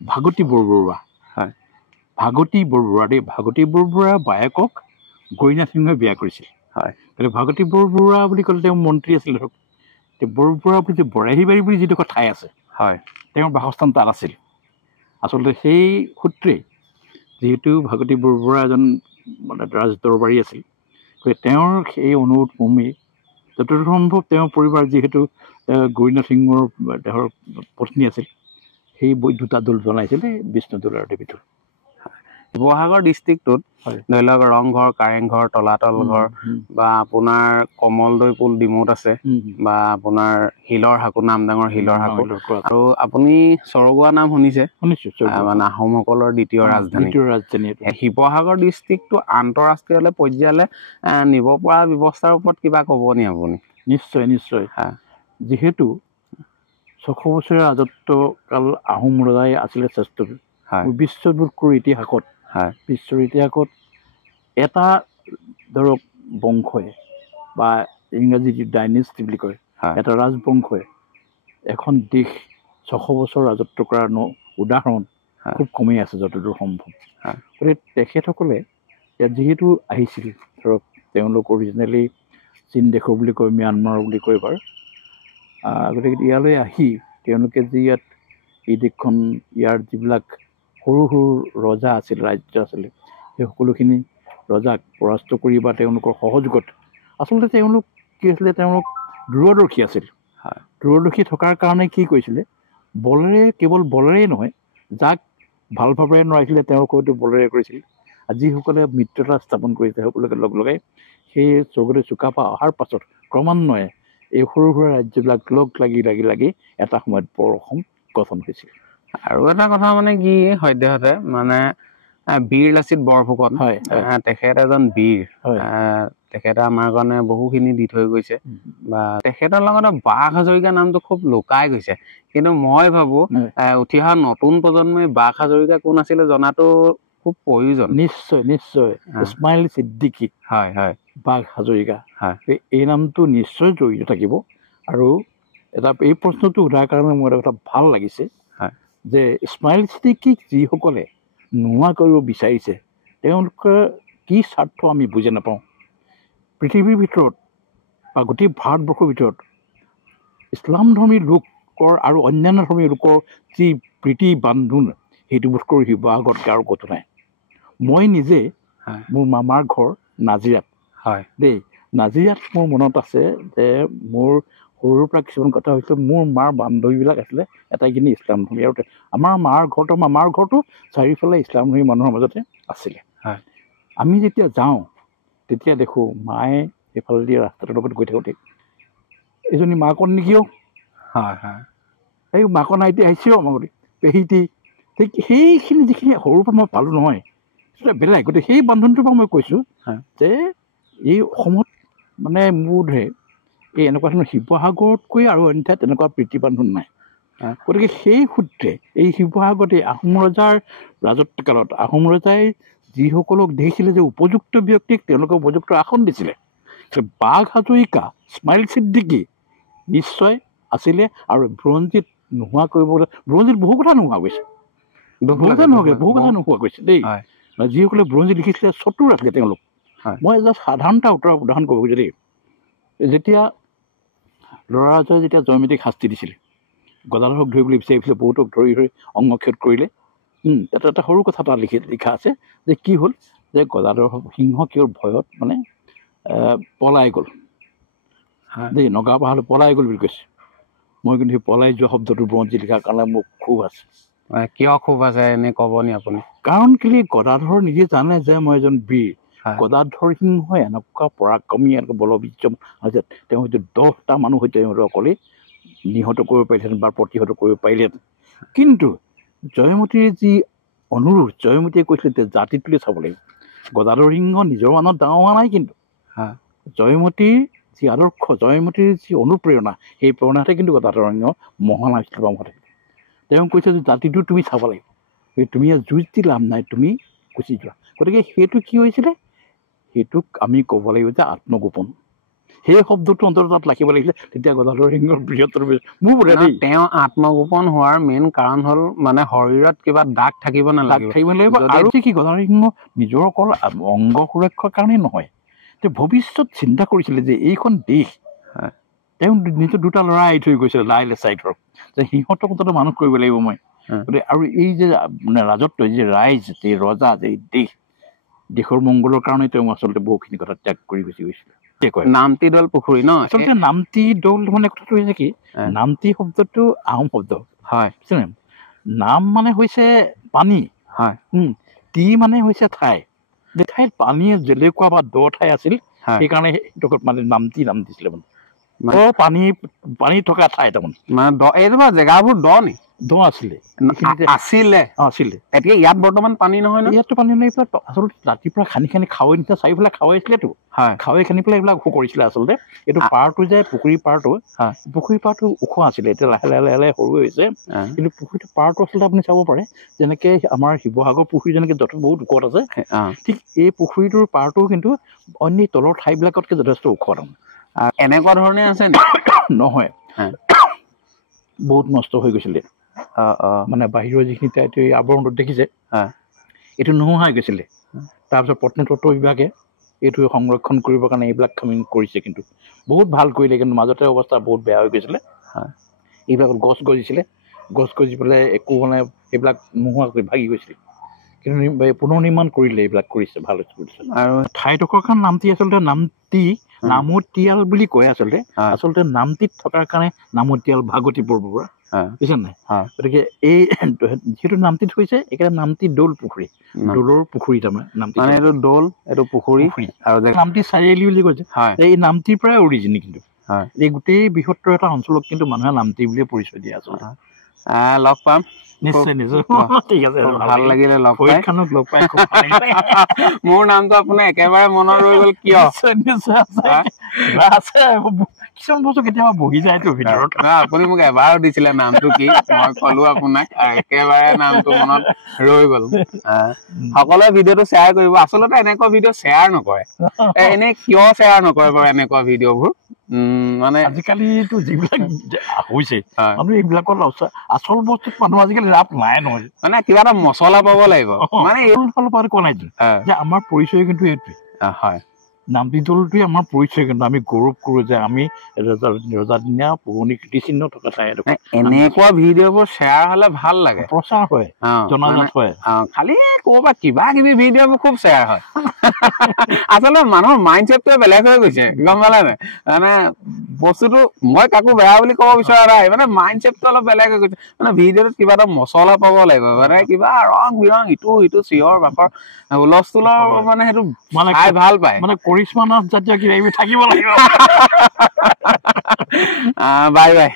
ভাগতী বৰবৰুৱা হয় ভাগতী বৰবৰুৱা দেই ভাগতী বৰবৰুৱা বায়েকক গৰিণা সিংহই বিয়া কৰিছিল হয় গতিকে ভাগতী বৰবৰুৱা বুলি ক'লে তেওঁ মন্ত্ৰী আছিল ধৰক বৰবৰুৱা বুলি বৰাহীবাৰী বুলি যিডোখৰ ঠাই আছে হয় তেওঁৰ বাসস্থান তাত আছিল আচলতে সেই সূত্ৰে যিহেতু ভাগতী বৰবৰুৱা এজন মানে ৰাজদৰবাৰী আছিল গতিকে তেওঁৰ সেই অনুৰোধ মৰ্মে যতদূৰ সম্ভৱ তেওঁৰ পৰিবাৰ যিহেতু গৰিণা সিংহৰ তেওঁৰ পত্নী আছিল সেই দুটা দৌল জনাইছিলে বিষ্ণুদৌল আৰু দেৱীদৌল শিৱসাগৰ ডিষ্ট্ৰিক্টটোত ধৰি লওক ৰংঘৰ কাৰেংঘৰ তলাতল ঘৰ বা আপোনাৰ কমলদৈ পুল ডিমৌত আছে বা আপোনাৰ শিলৰ সাঁকো নামডাঙৰ শিলৰ সাঁকো আৰু আপুনি চৰগুৱা নাম শুনিছে মানে আহোমসকলৰ দ্বিতীয় ৰাজধানী শিৱসাগৰ ডিষ্ট্ৰিক্টটো আন্তঃৰাষ্ট্ৰীয় পৰ্যায়লৈ নিব পৰা ব্যৱস্থাৰ ওপৰত কিবা ক'ব নি আপুনি নিশ্চয় নিশ্চয় যিহেতু 600 বছৰীয়া ৰাজত্বকাল আহোম ৰজাই আছিলে শ্ৰেষ্ঠ বিশ্ববোধকৰ ইতিহাসত বিশ্বৰ ইতিহাসত এটা ধৰক বংশই বা ইংৰাজী ডাইনেষ্টি বুলি কয় এটা ৰাজবংশই এখন দেশ 600 বছৰ ৰাজত্ব কৰাৰ উদাহৰণ খুব কমেই আছে যতদূৰ সম্ভৱ গতিকে তেখেতসকলে ইয়াত যিহেতু আহিছিল ধৰক তেওঁলোক অৰিজিনেলি চীন দেশৰ বুলি কয় ম্যানমাৰ বুলি কয় এবাৰ গতিকে ইয়ালৈ আহি তেওঁলোকে যি ইয়াত এই দেশখন ইয়াৰ যিবিলাক সৰু সৰু ৰজা আছিল ৰাজ্য আছিলে সেই সকলোখিনি ৰজাক পৰাস্ত কৰি বা তেওঁলোকৰ সহযোগত আচলতে তেওঁলোক কি আছিলে তেওঁলোক দূৰদৰ্শী আছিল দূৰদৰ্শী থকাৰ কাৰণে কি কৰিছিলে বলেৰে কেৱল বলেৰেই নহয় যাক ভাল ভাৱেৰে নোৱাৰিছিলে তেওঁলোক হয়তো বলেৰে কৰিছিল যিসকলে মিত্ৰতা স্থাপন কৰিছে সকলোকে লগ লগাই সেই স্বৰ্গদেউ চুকাফা অহাৰ পাছত ক্ৰমান্বয়ে এই সৰু সুৰা ৰাজ্যবিলাক লগ লাগি লাগি লাগি এটা সময়ত বৰ অসম গঠন হৈছিল আৰু এটা কথা মানে কি সদ্যহতে মানে বীৰ লাচিত বৰফুকন তেখেত এজন বীৰ তেখেতে আমাৰ কাৰণে বহুখিনি দি থৈ গৈছে বা তেখেতৰ লগতে বাঘ হাজৰিকা নামটো খুব লুকাই গৈছে কিন্তু মই ভাবো উঠি অহা নতুন প্ৰজন্মই বাঘ হাজৰিকা কোন আছিলে জনাটো খুব প্ৰয়োজন নিশ্চয় নিশ্চয় ইছমাইল ছিদ্দিকী বাঘ হাজৰিকা এই নামটো নিশ্চয় জড়িত থাকিব আৰু এটা এই প্ৰশ্নটো সোধাৰ কাৰণে মোৰ এটা কথা ভাল লাগিছে যে ইছমাইল ছিদ্দিকীক যিসকলে নোহোৱা কৰিব বিচাৰিছে তেওঁলোকৰ কি স্বাৰ্থ আমি বুজি নাপাওঁ পৃথিৱীৰ ভিতৰত বা গোটেই ভাৰতবৰ্ষৰ ভিতৰত ইছলামধৰ্মী লোকৰ আৰু অন্যান্য ধৰ্মী লোকৰ যি প্ৰীতি বান্ধোন সেইটো বোধকৰো শিৱসাগৰত আৰু ক'তো নাই মই নিজে মোৰ মামাৰ ঘৰ নাজিৰাত দেই নাজিৰাত মোৰ মনত আছে যে মোৰ সৰুৰ পৰা কিছুমান কথা হৈছিল মোৰ মাৰ বান্ধৱীবিলাক আছিলে এটাইখিনি ইছলামধৰ্মী আৰু আমাৰ মামাৰ ঘৰটো চাৰিওফালে ইছলামধৰ্মী মানুহৰ মাজতে আছিলে আমি যেতিয়া যাওঁ তেতিয়া দেখোঁ মায়ে এইফালেদি ৰাস্তাটোৰ লগত গৈ থাকোঁতে এজনী মাকত নেকিও এই মাকৰ নাইটি আহিছেও আমাৰ পেহীটি ঠিক সেইখিনি যিখিনি সৰুৰ পৰা মই পালোঁ নহয় সেইটো বেলেগ গতিকে সেই বান্ধোনটোৰ পৰা মই কৈছোঁ যে এই অসমত মানে মোৰ বোধে এই এনেকুৱা ধৰণৰ শিৱসাগৰতকৈ আৰু অন্য ঠাইত তেনেকুৱা প্ৰীতি বান্ধোন নাই গতিকে সেই সূত্ৰে এই শিৱসাগৰতে আহোম ৰজাৰ ৰাজত্বকালত আহোম ৰজাই যিসকলক দেখিছিলে যে উপযুক্ত ব্যক্তিক তেওঁলোকে উপযুক্ত আসন দিছিলে বাঘ হাজৰিকা ইছমাইল ছিদ্দিকী নিশ্চয় আছিলে আৰু বুৰঞ্জীত নোহোৱা কৰিবলৈ বুৰঞ্জীত বহু কথা নোহোৱা গৈছে বহু কথা নোহোৱা গৈছে দেই যিসকলে বুৰঞ্জী লিখিছিলে চতুৰ আছিলে তেওঁলোক মই জাষ্ট সাধাৰণ এটা উদাহৰণ ক'ব খুজিছোঁ দেই যেতিয়া ল'ৰাজনে যেতিয়া জয়মতীক শাস্তি দিছিলে গদাধৰক ধৰিবলৈ বিচাৰিছিলে বহুতক ধৰি ধৰি অংগক্ষেপ কৰিলে তাতে এটা সৰু কথা এটা লিখা আছে যে কি হ'ল যে গদাধৰ সিংহ কিয় ভয়ত মানে পলাই গ'ল দেই নগাপাহাৰলৈ পলাই গ'ল বুলি কৈছে মই কিন্তু সেই পলাই যোৱা শব্দটো বুৰঞ্জী লিখাৰ কাৰণে মোৰ ক্ষোভ আছে কিয় ক্ষোভ আছে এনে ক'ব নি আপুনি কাৰণ কেলে গদাধৰ নিজে জানে যে মই এজন বীৰ গদাধৰ সিংহ এনেকুৱা পৰাক্ৰমী এনেকুৱা বলবীৰ্যম যে তেওঁ হয়তো 10টা মানুহ সৈতে তেওঁ অকলে নিহত কৰিব পাৰিলেহেঁতেন বা প্ৰতিহত কৰিব পাৰিলেহেঁতেন কিন্তু জয়মতীৰ যি অনুৰোধ জয়মতীয়ে কৈছিলে যে জাতিটো চাব লাগিব গদাধৰ সিংহ নিজৰ মানত ডাঙৰ হোৱা নাই কিন্তু জয়মতীৰ যি আদৰ্শ জয়মতীৰ যি অনুপ্ৰেৰণা সেই প্ৰেৰণাতে কিন্তু গদাধৰ সিংহ মহান হৈছিল বা মহান তেওঁ কৈছে যে জাতিটো তুমি চাব লাগিব তুমি ইয়াত যুঁজ দি লাভ নাই তুমি গুচি যোৱা গতিকে সেইটো কি হৈছিলে সেইটোক আমি ক'ব লাগিব যে আত্মগোপন সেই শব্দটো অন্তত তাত ৰাখিব লাগিছিলে, তেতিয়া গদাধৰ সিংহৰ বৃহত্তৰ মোৰ বোধে দেই। তেওঁ আত্মগোপন হোৱাৰ মেইন কাৰণ হ'ল মানে শৰীৰত কিবা দাগ থাকিব নালাগিব। আৰু কি গদাধৰ সিংহ নিজৰ অকল অংগ সুৰক্ষাৰ কাৰণেই নহয়, তেওঁ ভৱিষ্যত চিন্তা কৰিছিলে যে এইখন দেশ, তেওঁ নিজৰ দুটা ল'ৰা এৰি থৈ গৈছিলে লাইল এচাইডৰ, যে সিহঁতক অন্তত মানুহ কৰিব লাগিব মই। গতিকে আৰু এই যে মানে ৰাজত্ব, যে ৰাইজ, যে ৰজা, যে দেশৰ মংগলৰ কাৰণে তেওঁ আচলতে বহুখিনি কথা ত্যাগ কৰি গুচি গৈছিলে। নামতি দৌল পুখুৰী ন, আচলতে নামতি দৌল মানে কথাটো হৈছে কি, নামতি শব্দটো আহোম শব্দ, হয়, নাম মানে হৈছে পানী, হয়, তি মানে হৈছে ঠাই, যে ঠাইত পানী জেলেকুৱা বা দ ঠাই আছিল, সেইকাৰণে মানে নামতি নাম দিছিলে মানে পানী থকা ঠাই তাৰমানে। মানে এইটো জেগাবোৰ দ নি? দ আছিলে, এতিয়া ইয়াত বৰ্তমান পানী নহয় ন? ইয়াততো পানী নাই। আচলতে ৰাতিপুৱা খানি খানি খাৱৈ নিচিনা চাৰিওফালে খাৱৈ আছিলেতো, খাৱৈ খানি পেলাই এইবিলাক কৰিছিলে। আচলতে এইটো পাৰটো যে পুখুৰী পাৰটো ওখ আছিলে, এতিয়া লাহে লাহে লাহে লাহে সৰু হৈছে, কিন্তু পুখুৰীটো পাৰটো আচলতে আপুনি চাব পাৰে যেনেকে আমাৰ শিৱসাগৰ পুখুৰী যেনেকে বহুত ওখত আছে, ঠিক এই পুখুৰীটোৰ পাৰটো কিন্তু অন্য তলৰ ঠাইবিলাকতকে যথেষ্ট ওখ। এনেকুৱা ধৰণে আছে নহয়, বহুত নষ্ট হৈ গৈছিলে। মানে বাহিৰৰ যিখিনি আৱৰণটো দেখিছে, এইটো নোহোৱা হৈ গৈছিলে। তাৰপিছত প্ৰত্নতত্ত্ব বিভাগে এইটো সংৰক্ষণ কৰিবৰ কাৰণে এইবিলাক কাম কৰিছে, কিন্তু বহুত ভাল কৰিলে। কিন্তু মাজতে অৱস্থা বহুত বেয়া হৈ গৈছিলে। এইবিলাকত গছ গজি পেলাই একো মানে এইবিলাক নোহোৱা কৰি ভাগি গৈছিল, কিন্তু পুনৰ নিৰ্মাণ কৰিলে, এইবিলাক কৰিছে, ভাল কৰিছে। আৰু ঠাইডোখৰ কাৰণ নামতি আচলতে নামতিয়াল বুলি কয়। আচলতে নামতিত থকাৰ কাৰণে নামতিয়াল ভাগৱতী বৰবৰুৱা, বুজিছে নাই? গতিকে এই যিহেতু নামতিত হৈছে, এইকাৰণে নামতি দৌল পুখুৰী, দৌলৰ পুখুৰী তাৰমানে নামতি, এইটো দৌল, এইটো পুখুৰী, আৰু নামতি চাৰিআলি বুলি কৈছে। এই নামতিৰ পৰাই অৰিজিন, কিন্তু এই গোটেই বৃহত্তৰ এটা অঞ্চলক কিন্তু মানুহে নামতি বুলিয়ে পৰিচয় দিয়ে। আচলতে লগ পাম, নিশ্চয় নিশ্চয়, ঠিক আছে, ভাল লাগিলে লগ পাই। মোৰ নামটো আপোনাৰ একেবাৰে মনত ৰৈ গ'ল কিয়? কিছুমান বস্তু কেতিয়াবা বহি যায়তো ভিতৰত। আপুনি মোক এবাৰো দিছিলে নামটো কি, মই কলো আপোনাক, একেবাৰে নামটো মনত ৰৈ গ'ল। সকলোৱে ভিডিঅ'টো শ্বেয়াৰ কৰিব। আচলতে এনেকুৱা ভিডিঅ' শ্বেয়াৰ নকৰে, এনে কিয় শ্বেয়াৰ নকৰে বাৰু এনেকুৱা ভিডিঅ'বোৰ? মানে আজিকালিতো যিবিলাক হৈছে মানুহ এইবিলাকৰ আচল বস্তুত মানুহ আজিকালি ৰাপ নাই নহয়, মানে কিবা এটা মছলা পাব লাগিব। মানে কোৱা নাই যে আমাৰ পৰিচয় কিন্তু এইটোৱে, হয়, নামতি দৌলটোৱে আমাৰ পৰিচয়। কিন্তু আমি গৌৰৱ কৰো যে আমি ৰজাদিনীয়া পুৰণি কীৰ্তিচিহ্ন থকা ঠাই। এনেকুৱা ভিডিঅ'বোৰ শ্বেয়াৰ হলে ভাল লাগে, প্ৰচাৰ হয়, জনাজাত হয়। খালি ক'ৰবাত কিবা কিবি ভিডিঅ'বোৰ খুব শ্বেয়াৰ হয়। আচলতে মানুহৰ মাইণ্ড ছেটটোৱে বেলেগ হৈ গৈছে, গম পালে নাই? মানে বস্তুটো মই কাকো বেয়া বুলি ক'ব বিচৰা নাই, মানে মাইণ্ড ছেটটো অলপ বেলেগ হৈ গৈছে। মানে ভিডিঅ'টোত কিবা এটা মছলা পাব লাগিব, মানে কিবা ৰং বিৰং, ইটো চিঞৰ বাখৰ, হুলস্থুলৰ, মানে সেইটো মানে খাই ভাল পায়, মানে কৰিশ্মা নাথ জাতীয় কিবা কিবি থাকিব লাগিব। Bye bye.